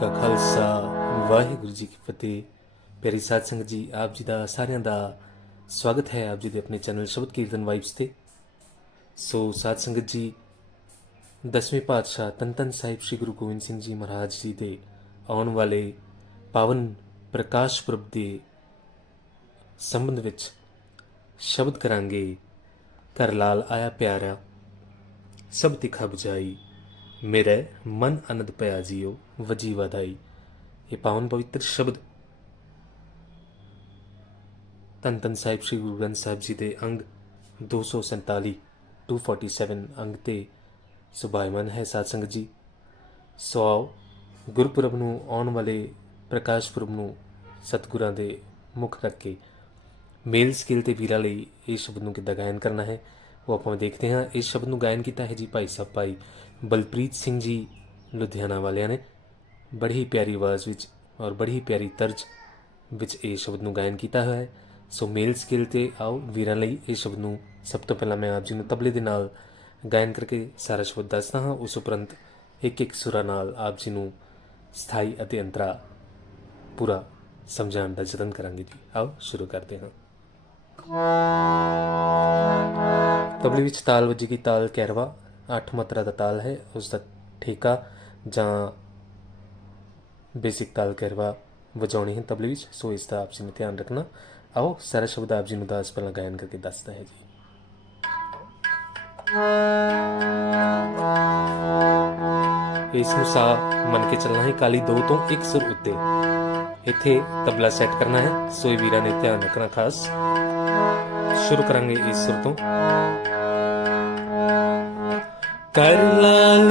ਕਾ ਖਾਲਸਾ, ਵਾਹਿਗੁਰੂ ਜੀ ਕੀ ਫਤਿਹ। ਪਿਆਰੀ ਸਾਧ ਸੰਗਤ ਜੀ, ਆਪ ਜੀ ਦਾ ਸਾਰਿਆਂ ਦਾ ਸਵਾਗਤ ਹੈ ਆਪ ਜੀ ਦੇ ਆਪਣੇ ਚੈਨਲ ਸ਼ਬਦ ਕੀਰਤਨ ਵਾਈਬਸ ਤੇ। ਸੋ ਸਾਧ ਸੰਗਤ ਜੀ, ਦਸਵੇਂ ਪਾਤਸ਼ਾਹ ਤਨ ਤਨ ਸਾਹਿਬ ਸ੍ਰੀ ਗੁਰੂ ਗੋਬਿੰਦ ਸਿੰਘ ਜੀ ਮਹਾਰਾਜ ਜੀ ਦੇ ਆਉਣ ਵਾਲੇ ਪਾਵਨ ਪ੍ਰਕਾਸ਼ ਪੁਰਬ ਦੇ ਸੰਬੰਧ ਵਿੱਚ ਸ਼ਬਦ ਕਰਾਂਗੇ, ਘਰ ਲਾਲ ਆਇਆ ਪਿਆਰਾ, ਸਭ ਤਿਖਾ ਬੁਝਾਈ। ਮੇਰੇ ਮਨ ਅਨੰਦ ਪਿਆ ਜੀਓ ਵਜੀ ਵਧਾਈ ਇਹ ਪਾਵਨ ਪਵਿੱਤਰ ਸ਼ਬਦ ਤਨ ਤਨ ਸਾਹਿਬ ਸ੍ਰੀ ਗੁਰੂ ਗ੍ਰੰਥ ਸਾਹਿਬ ਜੀ ਦੇ ਅੰਗ 247 247 ਅੰਗ ਤੇ ਸੁਭਾਇਮਨ ਹੈ ਸਾਧ ਸੰਗਤ ਜੀ ਸੋ ਗੁਰਪੁਰਬ ਨੂੰ ਆਉਣ ਵਾਲੇ ਪ੍ਰਕਾਸ਼ ਪੁਰਬ ਨੂੰ ਸਤਿਗੁਰਾਂ ਦੇ ਮੁਖ ਕਰਕੇ ਮੇਲ ਸਕਿੱਲ ਤੇ ਵੀਰਾਂ ਲਈ ਇਹ ਸ਼ਬਦ ਨੂੰ ਕਿੱਦਾਂ ਗਾਇਨ ਕਰਨਾ ਹੈ ਉਹ ਆਪਾਂ ਦੇਖਦੇ ਹਾਂ ਇਸ ਸ਼ਬਦ ਨੂੰ ਗਾਇਨ ਕੀਤਾ ਹੈ ਜੀ ਭਾਈ ਸਾਹਿਬ ਭਾਈ ਬਲਪ੍ਰੀਤ ਸਿੰਘ ਜੀ ਲੁਧਿਆਣਾ ਵਾਲਿਆਂ ਨੇ ਬੜੀ ਹੀ ਪਿਆਰੀ ਆਵਾਜ਼ ਵਿੱਚ ਔਰ ਬੜੀ ਹੀ ਪਿਆਰੀ ਤਰਜ ਵਿੱਚ ਇਹ ਸ਼ਬਦ ਨੂੰ ਗਾਇਨ ਕੀਤਾ ਹੋਇਆ ਹੈ ਸੋ ਮੇਲ ਸਕਿੱਲ ਤੇ ਆਓ ਵੀਰਾਂ ਲਈ ਇਹ ਸ਼ਬਦ ਨੂੰ ਸਭ ਤੋਂ ਪਹਿਲਾਂ ਮੈਂ ਆਪ ਜੀ ਨੂੰ ਤਬਲੇ ਦੇ ਨਾਲ ਗਾਇਨ ਕਰਕੇ ਸਾਰਾ ਸ਼ਬਦ ਦੱਸਦਾ ਹਾਂ ਉਸ ਉਪਰੰਤ ਇੱਕ ਇੱਕ ਸੁਰਾਂ ਨਾਲ ਆਪ ਜੀ ਨੂੰ ਸਥਾਈ ਅਤੇ ਅੰਤਰਾ ਪੂਰਾ ਸਮਝਾਉਣ ਦਾ ਯਤਨ ਕਰਾਂਗੇ ਜੀ ਆਓ ਸ਼ੁਰੂ ਕਰਦੇ ਹਾਂ ਤਬਲੇ ਵਿੱਚ ਤਾਲ ਵੱਜੇਗੀ ਤਾਲ ਕੈਰਵਾ 8 ਮਾਤਰਾ ਦਾ ਤਾਲ ਹੈ, ਉਸ ਦਾ ਠੇਕਾ ਜਾਂ ਬੇਸਿਕ ਤਾਲ ਕੈਰਵਾ ਵਜਾਉਣੀ ਹੈ ਤਬਲੇ ਵਿੱਚ, ਸੋ ਇਸ ਦਾ ਆਪ ਜੀ ਨੇ ਧਿਆਨ ਰੱਖਣਾ। ਆਓ, ਸਾਰਾ ਸ਼ਬਦ ਆਪ ਜੀ ਨੂੰ ਦੱਸ ਪਹਿਲਾਂ ਗਾਇਨ ਕਰਕੇ ਦੱਸਦਾ ਹੈ ਜੀ। ਇਸ ਨੂੰ ਸਾ ਮੰਨ ਕੇ ਚੱਲਣਾ ਹੈ, ਕਾਲੀ ਦੋ ਤੋਂ ਇੱਕ ਸੁਰ ਉੱਤੇ। ਇੱਥੇ ਤਬਲਾ ਸੈੱਟ ਕਰਨਾ ਹੈ, ਸੋ ਇਹ ਵੀਰਾਂ ਨੇ ਧਿਆਨ ਰੱਖਣਾ ਖਾਸ। ਸ਼ੁਰੂ ਕਰਾਂਗੇ ਇਸ ਸੁਰ ਤੋਂ। ਕਰ ਲਾਲ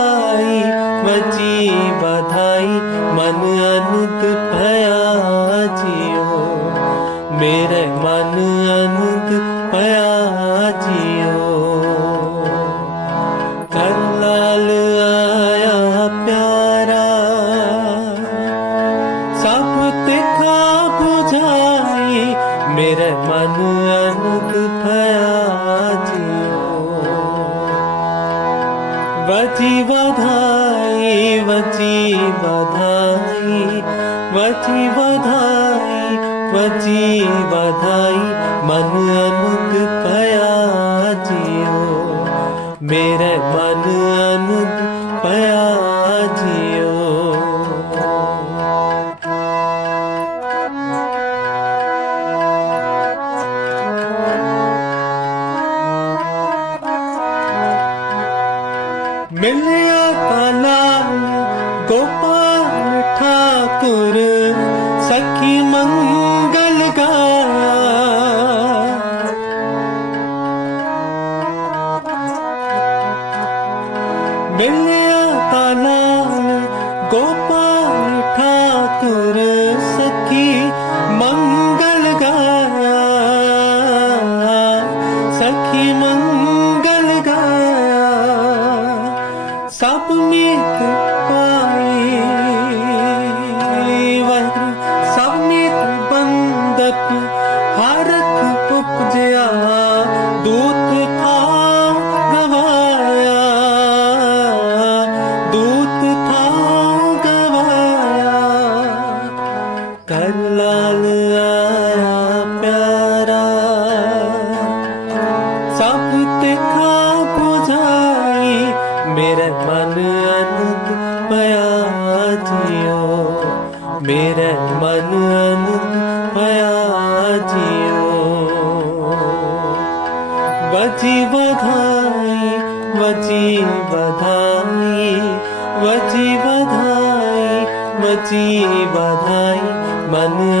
ध वधाई बधा মিলিয়া পালা গোপাল ঠাকুর Só por mim. ਅਨੰਦ ਪਿਆ ਜੀਓ ਮੇਰੇ ਮਨ ਅਨੰਦ ਪਿਆ ਜੀਓ ਵਜੀ ਵਧਾਈ ਵਜੀ ਵਧਾਈ ਵਜੀ ਵਧਾਈ ਵਜੀ ਵਧਾਈ। ਮਨ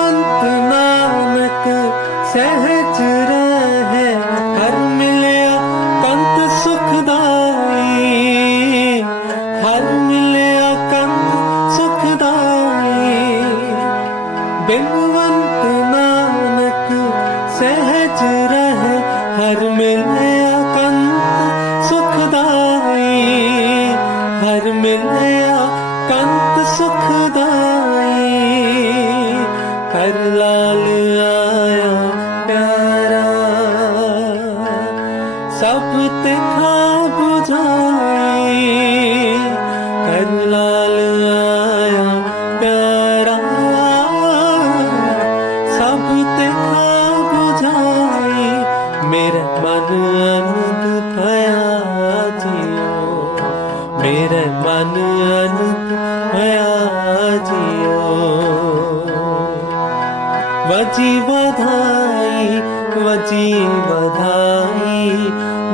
ਵਜੀ ਵਧਾਈ ਵਜੀ ਵਧਾਈ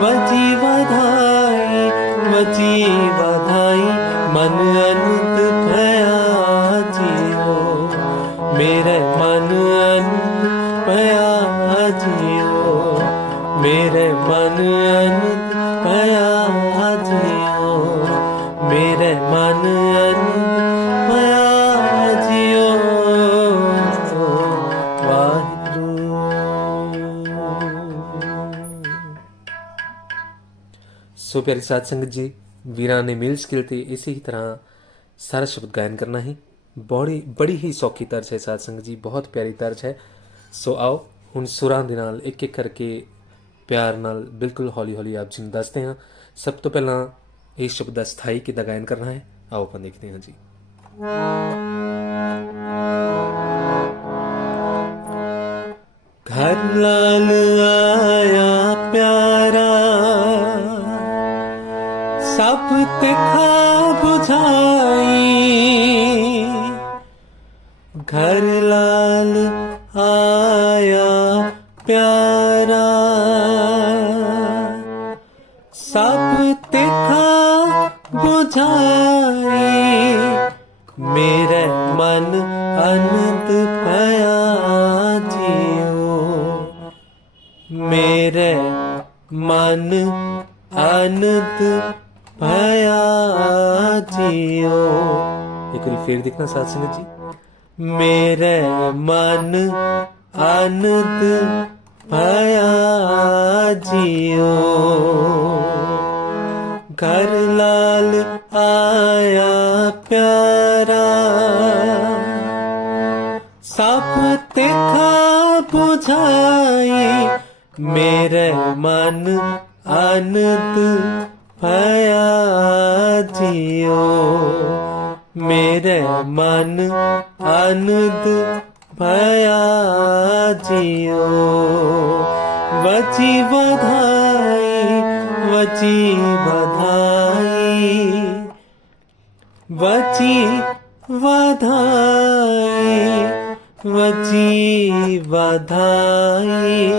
ਵਜੀ ਵਧਾਈ ਵਜੀ ਵਧਾਈ ਮਨ ਅਨੰਦ ਭਇਆ ਜਿਓ ਮੇਰੇ ਮਨ ਸੋ ਪਿਆਰੇ ਸਾਧ ਸੰਗਤ ਜੀ, ਵੀਰਾਂ ਨੇ ਮਿਲ ਸਕਿਲ ਤੇ ਇਸੇ ਹੀ ਤਰ੍ਹਾਂ ਸਾਰਾ ਸ਼ਬਦ ਗਾਇਨ ਕਰਨਾ ਹੈ। ਬੜੀ ਬੜੀ ਹੀ ਸੌਖੀ ਤਰਜ਼ ਹੈ ਸਾਧ ਸੰਗਤ ਜੀ, ਬਹੁਤ ਪਿਆਰੀ ਤਰਜ਼ ਹੈ। ਸੋ ਆਓ, ਹੁਣ ਸੁਰਾਂ ਦੇ ਨਾਲ ਇੱਕ ਇੱਕ ਕਰਕੇ ਪਿਆਰ ਨਾਲ ਬਿਲਕੁਲ ਹੌਲੀ ਹੌਲੀ ਆਪ ਜੀ ਨੂੰ ਦੱਸਦੇ ਹਾਂ। ਸਭ ਤੋਂ ਪਹਿਲਾਂ ਇਹ ਸ਼ਬਦ ਦਾ ਸਥਾਈ ਕਿਦਾਂ ਗਾਇਨ ਕਰਨਾ ਹੈ? ਆਓ ਆਪਾਂ ਦੇਖਦੇ ਹਾਂ ਜੀ। ਘਰ ਲਾਲ ਆਇਆ ਪਿਆਰਾ ਸਪਤ ਤਿਖਾ ਬੁਝਾਈ ਘਰ ਲਾਲ ਆਇਆ ਪਿਆਰਾ। ਸਪਤ ਖਾ ਬੁਝਾਈ ਮੇਰੇ ਮਨ ਅਨੰਤ ਪਿਆ ਜੀਓ ਮੇਰੇ ਮਨ ਅਨੰਤ ਪਿਆ ਜਿਓ। ਇੱਕ ਵਾਰੀ ਫੇਰ ਦੇਖਣਾ ਸਾਥ ਸੰਗਤ ਜੀ। ਮੇਰੇ ਮਨ ਅਨੰਦ ਪਿਆ ਜਿਓ। ਘਰ ਲਾਲ ਆਇਆ ਪਿਆਰਾ। ਸਭ ਤੇ ਖਾ 부ਝਾਈ ਮੇਰੇ ਮਨ ਅਨੰਦ ਭਇਆ ਜਿਓ ਮੇਰੇ ਮਨ ਅਨੰਦ ਭਇਆ ਜਿਓ ਵਜੀ ਵਧਾਈ, ਵਚੀ ਵਧਾਈ ਵਚੀ ਵਧਾਈ ਵਜੀ ਵਧਾਈ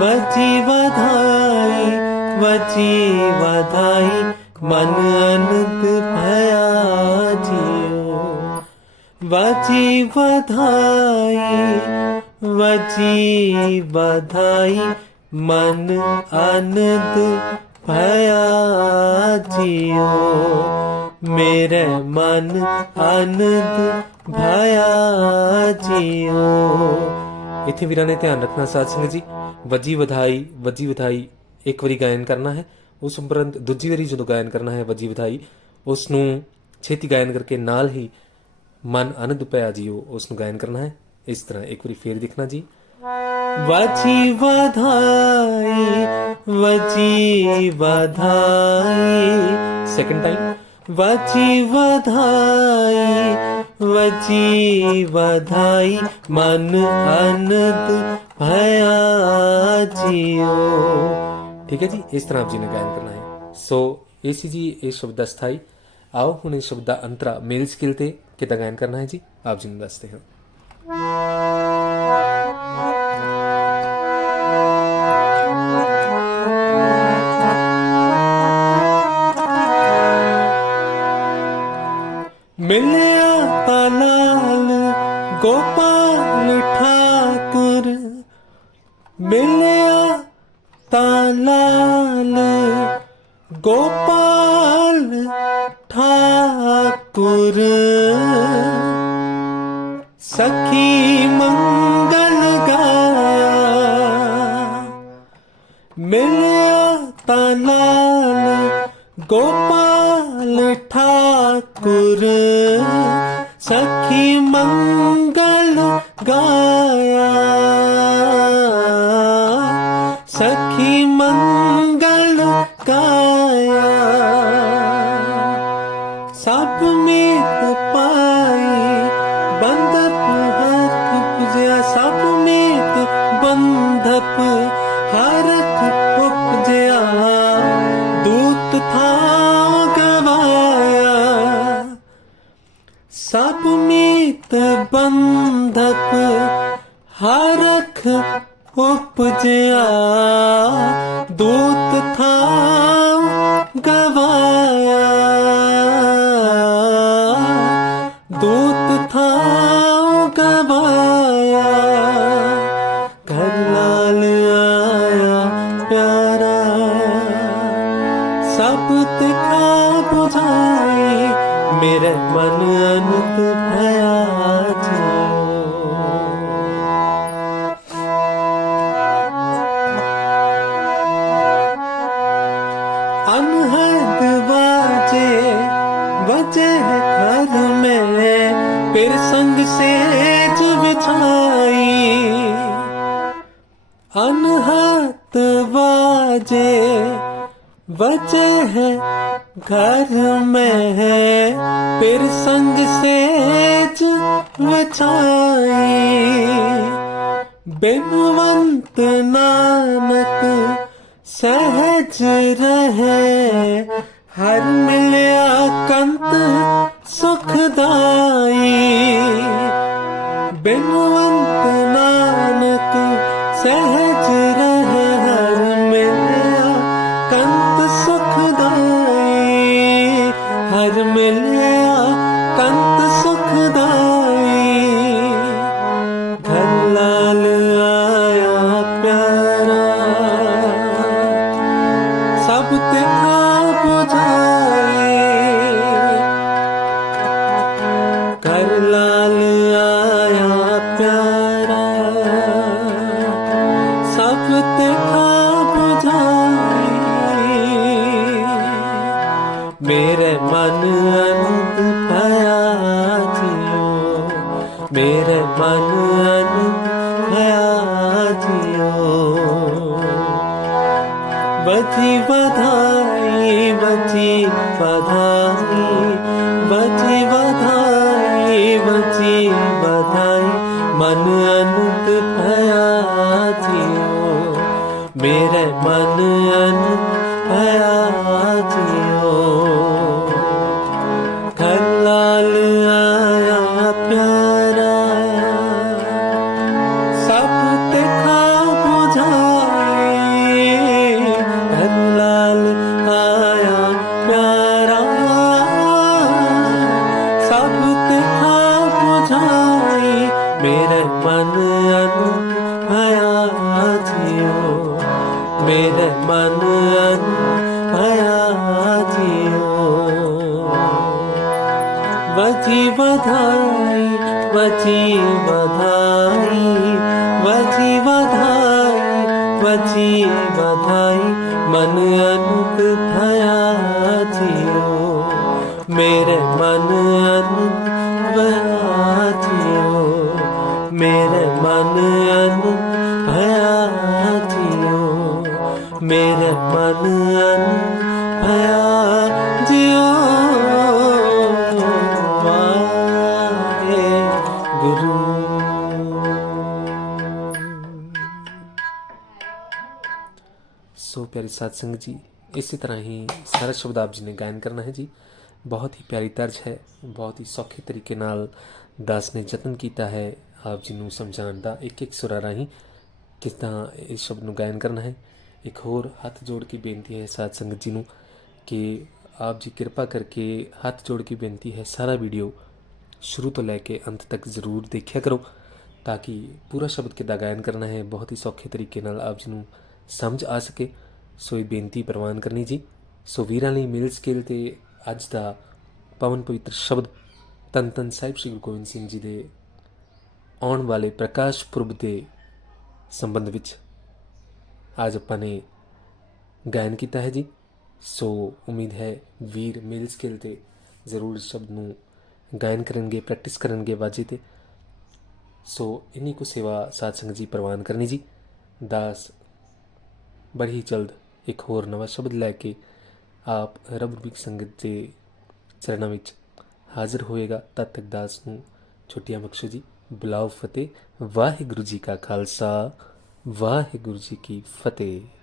ਵਜੀ ਵਧਾਈ ਵਜੀ ਵਧਾਈ ਮਨ ਅਨੰਦ ਭਇਆ ਜਿਓ ਵਜੀ ਵਧਾਈ ਵਜੀ ਵਧਾਈ ਮਨ ਆਨੰਦ ਭਇਆ ਜਿਓ ਮੇਰੇ ਮਨ ਆਨੰਦ ਭਇਆ ਜਿਓ ਇੱਥੇ ਵੀਰਾਂ ਨੇ ਧਿਆਨ ਰੱਖਣਾ ਸਾਧ ਸੰਗਤ ਜੀ ਵਜੀ ਵਧਾਈ ਵਜੀ ਵਧਾਈ ਇੱਕ ਵਾਰੀ ਗਾਇਨ ਕਰਨਾ ਹੈ। ਉਸ ਉਪਰੰਤ ਦੂਜੀ ਵਾਰੀ ਜਦੋਂ ਗਾਇਨ ਕਰਨਾ ਹੈ ਵਜੀ ਵਧਾਈ, ਉਸ ਨੂੰ ਛੇਤੀ ਗਾਇਨ ਕਰਕੇ ਨਾਲ ਹੀ ਮਨ ਆਨੰਦ ਪਿਆ ਜੀਓ, ਉਸ ਨੂੰ ਗਾਇਨ ਕਰਨਾ ਹੈ। ਇਸ ਤਰ੍ਹਾਂ ਇੱਕ ਵਾਰੀ ਫੇਰ ਦੇਖਣਾ ਜੀ। ਵਜੀ ਵਧਾਈ ਵਜੀ ਵਧਾਈ। ਸੈਕੰਡ ਟਾਈਮ ਵਜੀ ਵਧਾਈ ਵਧਾਈ ਵਜੀ ਵਧਾਈ, ਮਨ ਅਨੰਦ ਭਇਆ ਜੀਓ। ਠੀਕ ਹੈ ਜੀ, ਇਸ ਤਰ੍ਹਾਂ ਆਪ ਜੀ ਨੇ ਗਾਇਨ ਕਰਨਾ ਹੈ। ਸੋ ਇਹ ਸੀ ਜੀ, ਇਹ ਸ਼ਬਦ ਦਾ ਆਓ, ਹੁਣ ਇਸ ਸ਼ਬਦ ਦਾ ਅੰਤਰਾ ਮੇਲ ਸਕਿੱਲ ਤੇ ਕਿੱਦਾਂ ਗਾਇਨ ਕਰਨਾ ਹੈ ਜੀ, ਆਪ ਜੀ ਨੂੰ ਦੱਸਦੇ ਹਾਂ। ਮਿਲਿਆ ਗੋਪਾਲ ਠਾਕੁਰ ਸਖੀ ਮੰਗਲ ਗਾਇਆ ਮਿਲਿਆ ਤਨਾਲ ਗੋਪਾਲ ਸਭ ਮੀਤ 她 फिर संग से जब छाई अनहत बाजे बचे हैं घर में है फिर संग सेज बचाई बिनवंत नानक सहज रहे हर मिलया कंत ਸੁਖਦਾਈ ਬਿਨਵੰਤ ਨਾਨਕ ਸਹਿਜ ਆਇਆ ਪਿਆਰਾ ਸਭ ਤੇ ਖਾ 부ਝਾਏ ਮੇਰੇ ਮਨ ਅਨੰਦ ਭਇਆ ਜਿਉ ਮੇਰੇ ਮਨ ਅਨੰਦ ਭਇਆ ਜਿਉ ਬਜੀ ਭਇਆ ਜਿਉ ਮੇਰੇ ਮਨ ਮੇਰੇ ਮਨ ਅਨੰਦ ਭਇਆ ਜਿਉ ਵਜੀ ਵਧਾਈ ਵਜੀ ਵਧਾਈ ਵਜੀ ਵਧਾਈ ਵਜੀ ਵਧਾਈ ਮਨ ਅਨੰਦ ਮੇਰੇ ਮਨ ਅਨੰਦ ਭਇਆ ਜਿਉ ਸੋ ਪਿਆਰੀ ਸਾਧ ਸੰਗਤ ਜੀ, ਇਸੇ ਤਰ੍ਹਾਂ ਹੀ ਸਾਰਾ ਸ਼ਬਦ ਆਪ ਜੀ ਨੇ ਗਾਇਨ ਕਰਨਾ ਹੈ ਜੀ। ਬਹੁਤ ਹੀ ਪਿਆਰੀ ਤਰਜ ਹੈ, ਬਹੁਤ ਹੀ ਸੌਖੇ ਤਰੀਕੇ ਨਾਲ ਦਾਸ ਨੇ ਯਤਨ ਕੀਤਾ ਹੈ ਆਪ ਜੀ ਨੂੰ ਸਮਝਾਉਣ ਦਾ ਇੱਕ ਇੱਕ ਸੁਰਾਂ ਰਾਹੀਂ ਕਿਸ ਤਰ੍ਹਾਂ ਇਸ ਸ਼ਬਦ ਨੂੰ ਗਾਇਨ ਕਰਨਾ ਹੈ। ਇੱਕ ਹੋਰ ਹੱਥ ਜੋੜ ਕੇ ਬੇਨਤੀ ਹੈ ਸਾਧ ਸੰਗਤ ਜੀ ਨੂੰ ਕਿ ਆਪ ਜੀ ਕਿਰਪਾ ਕਰਕੇ ਹੱਥ ਜੋੜ ਕੇ ਬੇਨਤੀ ਹੈ ਸਾਰਾ ਵੀਡੀਓ ਸ਼ੁਰੂ ਤੋਂ ਲੈ ਕੇ ਅੰਤ ਤੱਕ ਜ਼ਰੂਰ ਦੇਖਿਆ ਕਰੋ ਤਾਂ ਕਿ ਪੂਰਾ ਸ਼ਬਦ ਕਿੱਦਾਂ ਗਾਇਨ ਕਰਨਾ ਹੈ, ਬਹੁਤ ਹੀ ਸੌਖੇ ਤਰੀਕੇ ਨਾਲ ਆਪ ਜੀ ਨੂੰ ਸਮਝ ਆ ਸਕੇ। ਸੋ ਇਹ ਬੇਨਤੀ ਪ੍ਰਵਾਨ ਕਰਨੀ ਜੀ। ਸੋ ਵੀਰਾਂ ਲਈ ਮਿਲ ਸਕੇਲ ਤੇ ਅੱਜ ਦਾ ਪਵਨ ਪਵਿੱਤਰ ਸ਼ਬਦ ਤਨ ਤਨ ਸਾਹਿਬ ਸ੍ਰੀ ਗੁਰੂ ਗੋਬਿੰਦ ਸਿੰਘ ਜੀ ਦੇ ਆਉਣ ਵਾਲੇ ਪ੍ਰਕਾਸ਼ ਪੁਰਬ ਦੇ ਸੰਬੰਧ ਵਿੱਚ ਅੱਜ ਆਪਾਂ ਨੇ ਗਾਇਨ ਕੀਤਾ ਹੈ ਜੀ ਸੋ ਉਮੀਦ ਹੈ ਵੀਰ ਮਿਲ ਸਕੇਲ ਤੇ ਜ਼ਰੂਰ ਇਸ ਸ਼ਬਦ ਨੂੰ ਗਾਇਨ ਕਰਨਗੇ ਪ੍ਰੈਕਟਿਸ ਕਰਨਗੇ ਬਾਜੀ ਤੇ ਸੋ ਇਨੀ ਕੋ ਸੇਵਾ ਸਾਧ ਸੰਗਤ ਜੀ ਪ੍ਰਵਾਨ ਕਰਨੀ ਜੀ ਦਾਸ ਬੜੀ ਹੀ ਜਲਦ ਇੱਕ ਹੋਰ ਨਵਾਂ ਸ਼ਬਦ ਲੈ ਕੇ ਆਪ ਰੱਬ ਰੂਪੀ ਸੰਗਤ ਦੇ ਚਰਨਾਂ ਵਿੱਚ ਹਾਜ਼ਰ ਹੋਏਗਾ ਤਦ ਤੱਕ ਦਾਸ ਨੂੰ ਛੁੱਟੀਆਂ ਬਖਸ਼ੋ ਜੀ ਬੁਲਾਓ ਫਤਿਹ ਵਾਹਿਗੁਰੂ ਜੀ ਕਾ ਖਾਲਸਾ ਵਾਹਿਗੁਰੂ ਜੀ ਕੀ ਫਤਿਹ।